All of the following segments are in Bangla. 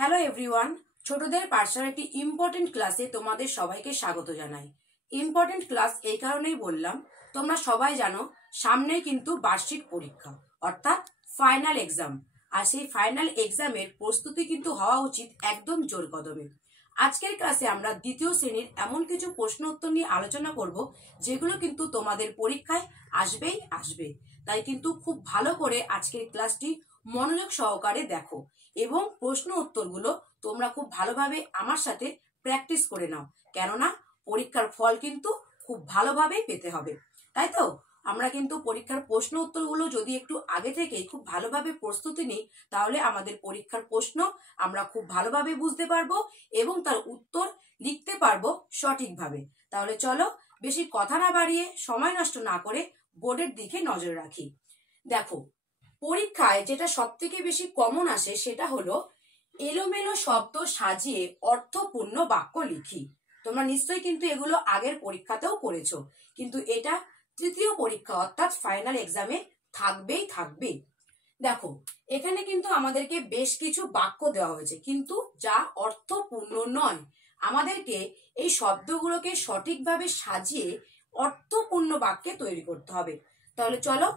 হ্যালো এভরিওয়ান, ছোটদের পাঠশালার একটি ইম্পর্টেন্ট ক্লাসে তোমাদের সবাইকে স্বাগত জানাই। ইম্পর্টেন্ট ক্লাস এই কারণেই বললাম, তোমরা সবাই জানো সামনেই কিন্তু বার্ষিক পরীক্ষা অর্থাৎ ফাইনাল এক্সাম। আর সেই ফাইনাল এক্সামের প্রস্তুতি কিন্তু হওয়া উচিত একদম জোর কদমে। আজকের ক্লাসে আমরা দ্বিতীয় শ্রেণীর এমন কিছু প্রশ্ন উত্তর নিয়ে আলোচনা করব যেগুলো কিন্তু তোমাদের পরীক্ষায় আসবেই আসবে। তাই কিন্তু খুব ভালো করে আজকের ক্লাসটি মনোযোগ সহকারে দেখো এবং প্রশ্ন উত্তরগুলো তোমরা খুব ভালোভাবে আমার সাথে প্র্যাকটিস করে নাও, কেননা পরীক্ষার ফল কিন্তু খুব ভালোভাবেই পেতে হবে। তাই তো আমরা কিন্তু পরীক্ষার প্রশ্ন উত্তরগুলো যদি একটু আগে থেকে খুব ভালোভাবে প্রস্তুতি নিই, তাহলে আমাদের পরীক্ষার প্রশ্ন আমরা খুব ভালোভাবে বুঝতে পারবো এবং তার উত্তর লিখতে পারবো সঠিকভাবে। তাহলে চলো বেশি কথা না বাড়িয়ে সময় নষ্ট না করে বোর্ডের দিকে নজর রাখি। দেখো, পরীক্ষায় যেটা সব থেকে বেশি কমন আসে সেটা হলো এলোমেলো শব্দ সাজিয়ে অর্থপূর্ণ বাক্য লিখি। তোমরা নিশ্চয়ই কিন্তু এগুলো আগের পরীক্ষাতেও করেছো, কিন্তু এটা তৃতীয় পরীক্ষা অর্থাৎ ফাইনাল এক্সামে থাকবেই থাকবে। দেখো, এখানে কিন্তু আমাদেরকে বেশ কিছু বাক্য দেওয়া হয়েছে, কিন্তু যা অর্থপূর্ণ নয়। আমাদেরকে এই শব্দগুলোকে সঠিকভাবে সাজিয়ে অর্থপূর্ণ বাক্যে তৈরি করতে হবে। তাহলে চলো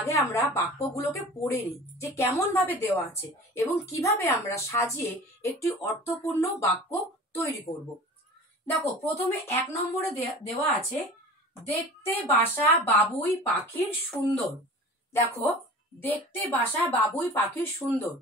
আগে আমরা বাক্যগুলোকে পড়ে নিই যে কেমন ভাবে দেওয়া আছে এবং কিভাবে আমরা সাজিয়ে একটি অর্থপূর্ণ বাক্য তৈরি করব। দেখো, প্রথমে 1 নম্বরে দেওয়া আছে দেখতে বাসা বাবুই পাখির সুন্দর। দেখো, দেখতে বাসা বাবুই পাখির সুন্দর।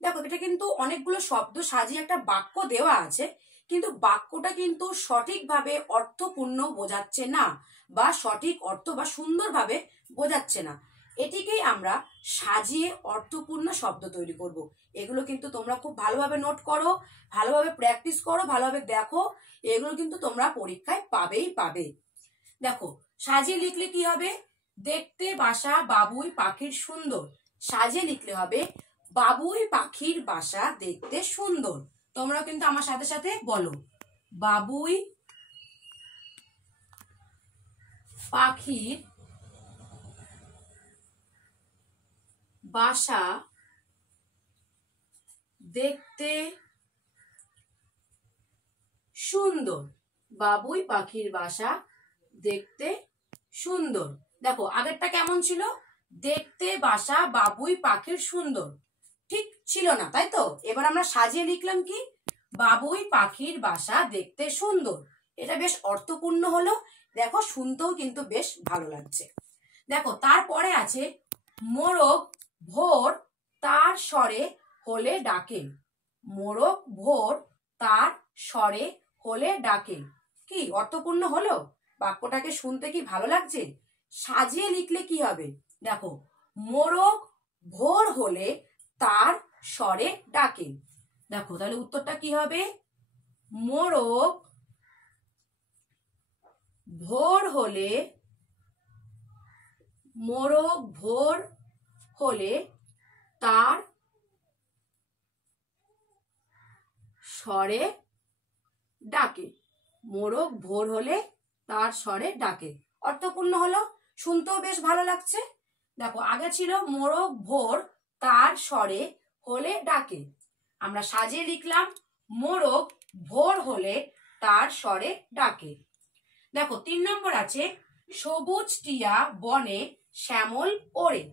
দেখো, এটা কিন্তু অনেকগুলো শব্দ সাজিয়ে একটা বাক্য দেওয়া আছে, কিন্তু বাক্যটা কিন্তু সঠিকভাবে অর্থপূর্ণ বোঝাচ্ছে না, বা সঠিক অর্থ বা সুন্দরভাবে বোঝাচ্ছে না। এটিকেই আমরা সাজিয়ে অর্থপূর্ণ শব্দ তৈরি করব। এগুলো কিন্তু তোমরা খুব ভালোভাবে নোট করো, ভালোভাবে প্র্যাকটিস করো, ভালোভাবে দেখো। এগুলো কিন্তু তোমরা পরীক্ষায় পাবেই পাবে। দেখো, সাজিয়ে লিখলে কি হবে? দেখতে বাসা বাবুই পাখির সুন্দর। সাজিয়ে লিখলে হবে বাবুই পাখির বাসা দেখতে সুন্দর। তোমরা কিন্তু আমার সাথে সাথে বলো, বাবুই পাখির বাসা দেখতে সুন্দর। বাবুই পাখির বাসা দেখতে সুন্দর। দেখো, আগেরটা কেমন ছিল? দেখতে বাসা বাবুই পাখির সুন্দর, ঠিক ছিল না, তাই তো? এবার আমরা সাজিয়ে লিখলাম কি? বাবুই পাখির বাসা দেখতে সুন্দর। এটা বেশ অর্থপূর্ণ হলো। দেখো, শুনতেও কিন্তু বেশ ভালো লাগছে। দেখো, তারপরে আছে মোরগ ভোর তার স্বরে হলে ডাকে। মোরগ ভোর তার স্বরে হলে ডাকে। কি অর্থপূর্ণ হলো? বাক্যটাকে শুনতে কি ভালো লাগছে? সাজিয়ে লিখলে কি হবে? দেখো, মোরগ ভোর হলে তার স্বরে ডাকে। দেখো, তাহলে উত্তরটা কি হবে? মোরগ ভোর হলে, মোরগ ভোর হলে তার স্বরে ডাকে। মোরগ ভোর হলে তার স্বরে ডাকে। অর্থপূর্ণ হলো, শুনতেও বেশ ভালো লাগছে। দেখো, আগে ছিল মোরগ ভোর তার স্বরে হলে ডাকে। আমরা সাজিয়ে লিখলাম মোরগ ভোর হলে তার স্বরে ডাকে। দেখো, 3 নম্বর আছে সবুজ টিয়া বনে শ্যামল ওড়ে।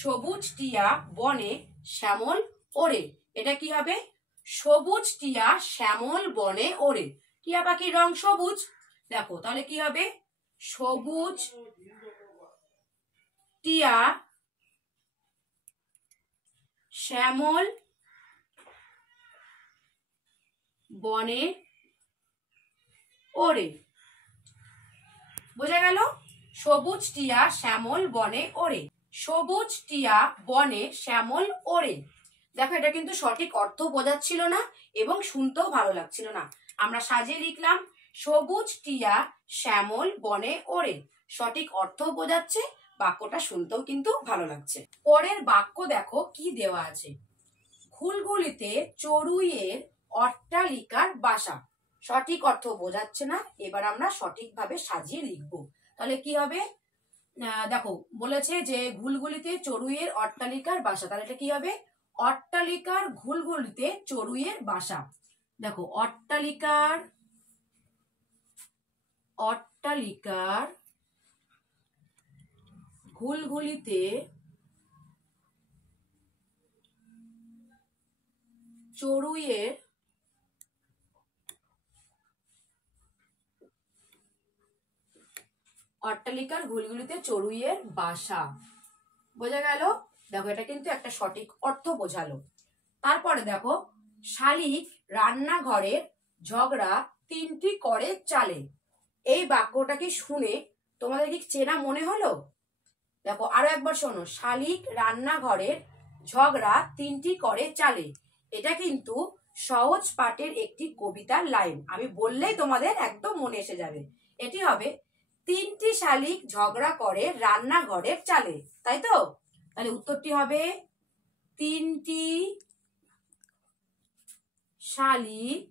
সবুজ টিয়া বনে শ্যামল ওড়ে। এটা কি হবে? সবুজ টিয়া শ্যামল বনে ওড়ে। টিয়া পাখির রং সবুজ। দেখো, তাহলে কি হবে? সবুজ টিয়া শ্যামল বনে ওড়ে। বোঝা গেল? সবুজ টিয়া শ্যামল বনে ওড়ে। সবুজ টিয়া বনে শ্যামল ওড়ে। দেখো, এটা কিন্তু সঠিক অর্থ বোঝাচ্ছিল না এবং শুনতেও ভালো লাগছিল না। আমরা সাজিয়ে লিখলাম সবুজ টিয়া শ্যামল বনে ওড়ে। সঠিক অর্থ বোঝাচ্ছে, বাক্যটা শুনতেও কিন্তু ভালো লাগছে। পরের বাক্য দেখো কি দেওয়া আছে। ঘুলঘুলিতে চড়ুইয়ের অট্টালিকার বাসা। সঠিক অর্থ বোঝাচ্ছে না, এবার আমরা সঠিকভাবে সাজিয়ে লিখবো। তাহলে কি হবে? দেখো, বলেছে যে ঘুলঘুলিতে চড়ুইয়ের অট্টালিকার বাসা। তাহলে এটা কি হবে? অট্টালিকার ঘুলঘুলিতে চড়ুইয়ের বাসা। দেখো অট্টালিকার ঘুলঘুলিতে চড়ুইয়ের বাসা। বোঝা গেল? দেখো এটা কিন্তু একটা সঠিক অর্থ বোঝালো। তারপরে দেখো শালিক রান্নাঘরের ঝগড়া তিনটি করে চালে। এই বাক্যটাকে শুনে তোমাদের কি চেনা মনে হলো? দেখো আরো একবার শোনো, শালিক রান্নাঘরের ঝগড়া তিনটি করে চালে। এটা কিন্তু সহজ পাঠের একটি কবিতার লাইন। আমি বললেই তোমাদের একদম মনে এসে যাবে। এটি হবে, তিনটি শালিক ঝগড়া করে রান্নাঘরের চালে। তাই তো? তাহলে উত্তরটি হবে, তিনটি শালিক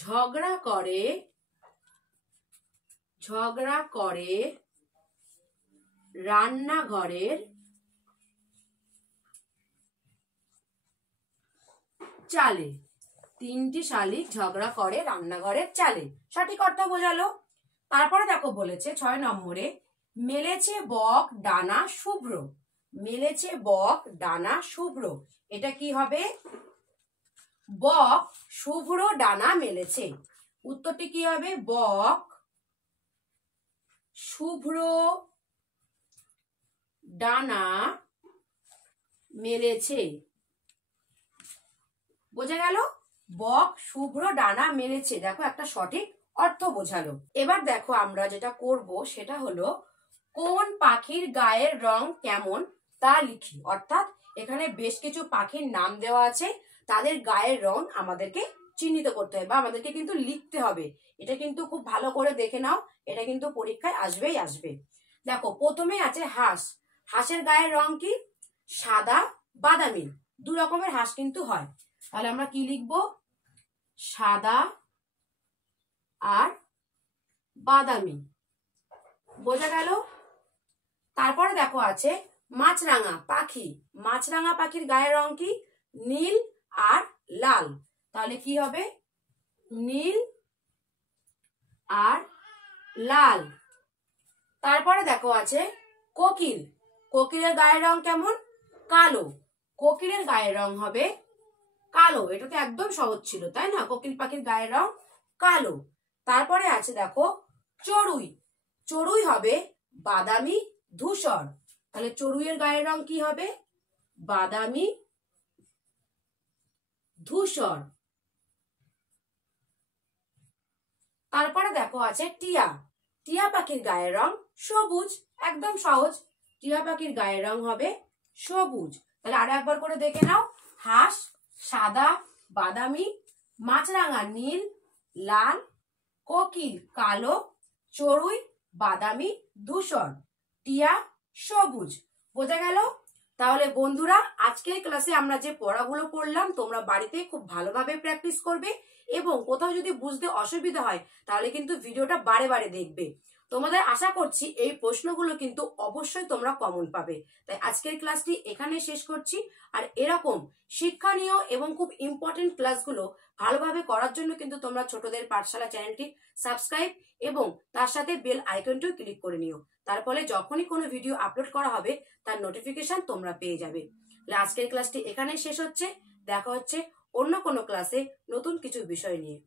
ঝগড়া করে রান্নাঘরের চালে। তিনটি শালিক ঝগড়া করে রান্নাঘরের চালে, সঠিক অর্থ বোঝালো। তারপরে দেখো বলেছে 6 নম্বরে, মেলেছে বক ডানা শুভ্র। মেলেছে বক ডানা শুভ্র, এটা কি হবে? বক শুভ্র ডানা মেলেছে। উত্তরটি কি হবে? বক শুভ্র ডানা মেলেছে। বোঝা গেল? বক শুভ্র ডানা মেলেছে, দেখো একটা সঠিক অর্থ বোঝালো। এবার দেখো আমরা যেটা করব সেটা হলো, কোন পাখির গায়ের রং কেমন তা লিখি। অর্থাৎ এখানে বেশ কিছু পাখির নাম দেওয়া আছে, তাদের গায়ের রং আমাদেরকে চিহ্নিত করতে হবে বা আমাদেরকে কিন্তু লিখতে হবে। এটা কিন্তু খুব ভালো করে দেখে নাও, এটা কিন্তু পরীক্ষায় আসবেই আসবে। দেখো প্রথমে আছে হাঁস। হাঁসের গায়ের রং কি? সাদা বাদামি। দু রকমের হাঁস কিন্তু হয়। তাহলে আমরা কি লিখব? সাদা আর বাদামি। বোঝা গেল? তারপরে দেখো আছে মাছরাঙা পাখি। মাছরাঙা পাখির গায়ের রং কি? নীল আর লাল। তাহলে কি হবে? নীল আর লাল। তারপরে দেখো আছে কোকিল। কোকিলের গায়ের রং কেমন? কালো। কোকিলের গায়ের রং হবে কালো। এটা তো একদম সহজ ছিল, তাই না? কোকিল পাখির গায়ের রং কালো। তারপরে আছে দেখো চড়ুই। চড়ুই হবে বাদামি ধূসর। তাহলে চড়ুইয়ের গায়ের রং কি হবে? বাদামি ধূসর। তারপরে দেখো আছে টিয়া। টিয়া পাখির গায়ের রং সবুজ। একদম সহজ, টিয়া পাখির গায়ের রং হবে সবুজ। তাহলে আরো একবার করে দেখে নাও, হাঁস সাদা বাদামি, মাছরাঙা নীল লাল, কোকিল কালো, চড়ুই বাদামি ধূসর, টিয়া সবুজ। বোঝা গেল? তাহলে বন্ধুরা আজকের ক্লাসে আমরা যে পড়াগুলো পড়লাম তোমরা বাড়িতে খুব ভালোভাবে প্র্যাকটিস করবে এবং কোথাও যদি বুঝতে অসুবিধা হয় তাহলে কিন্তু ভিডিওটা বারে বারে দেখবে। তোমাদের আশা করছি এই প্রশ্নগুলো কিন্তু অবশ্যই তোমরা কমন পাবে। তাই আজকের ক্লাসটি এখানে শেষ করছি। আর এরকম শিক্ষণীয় এবং খুব ইম্পর্টেন্ট ক্লাসগুলো ভালোভাবে করার জন্য কিন্তু তোমরা ছোটদের পাঠশালা চ্যানেলটি সাবস্ক্রাইব এবং তার সাথে বেল আইকনটিও ক্লিক করে নিও। তার ফলে যখনই কোনো ভিডিও আপলোড করা হবে তার নোটিফিকেশন তোমরা পেয়ে যাবে। আজকের ক্লাসটি এখানে শেষ হচ্ছে। দেখা হচ্ছে অন্য কোনো ক্লাসে নতুন কিছু বিষয় নিয়ে।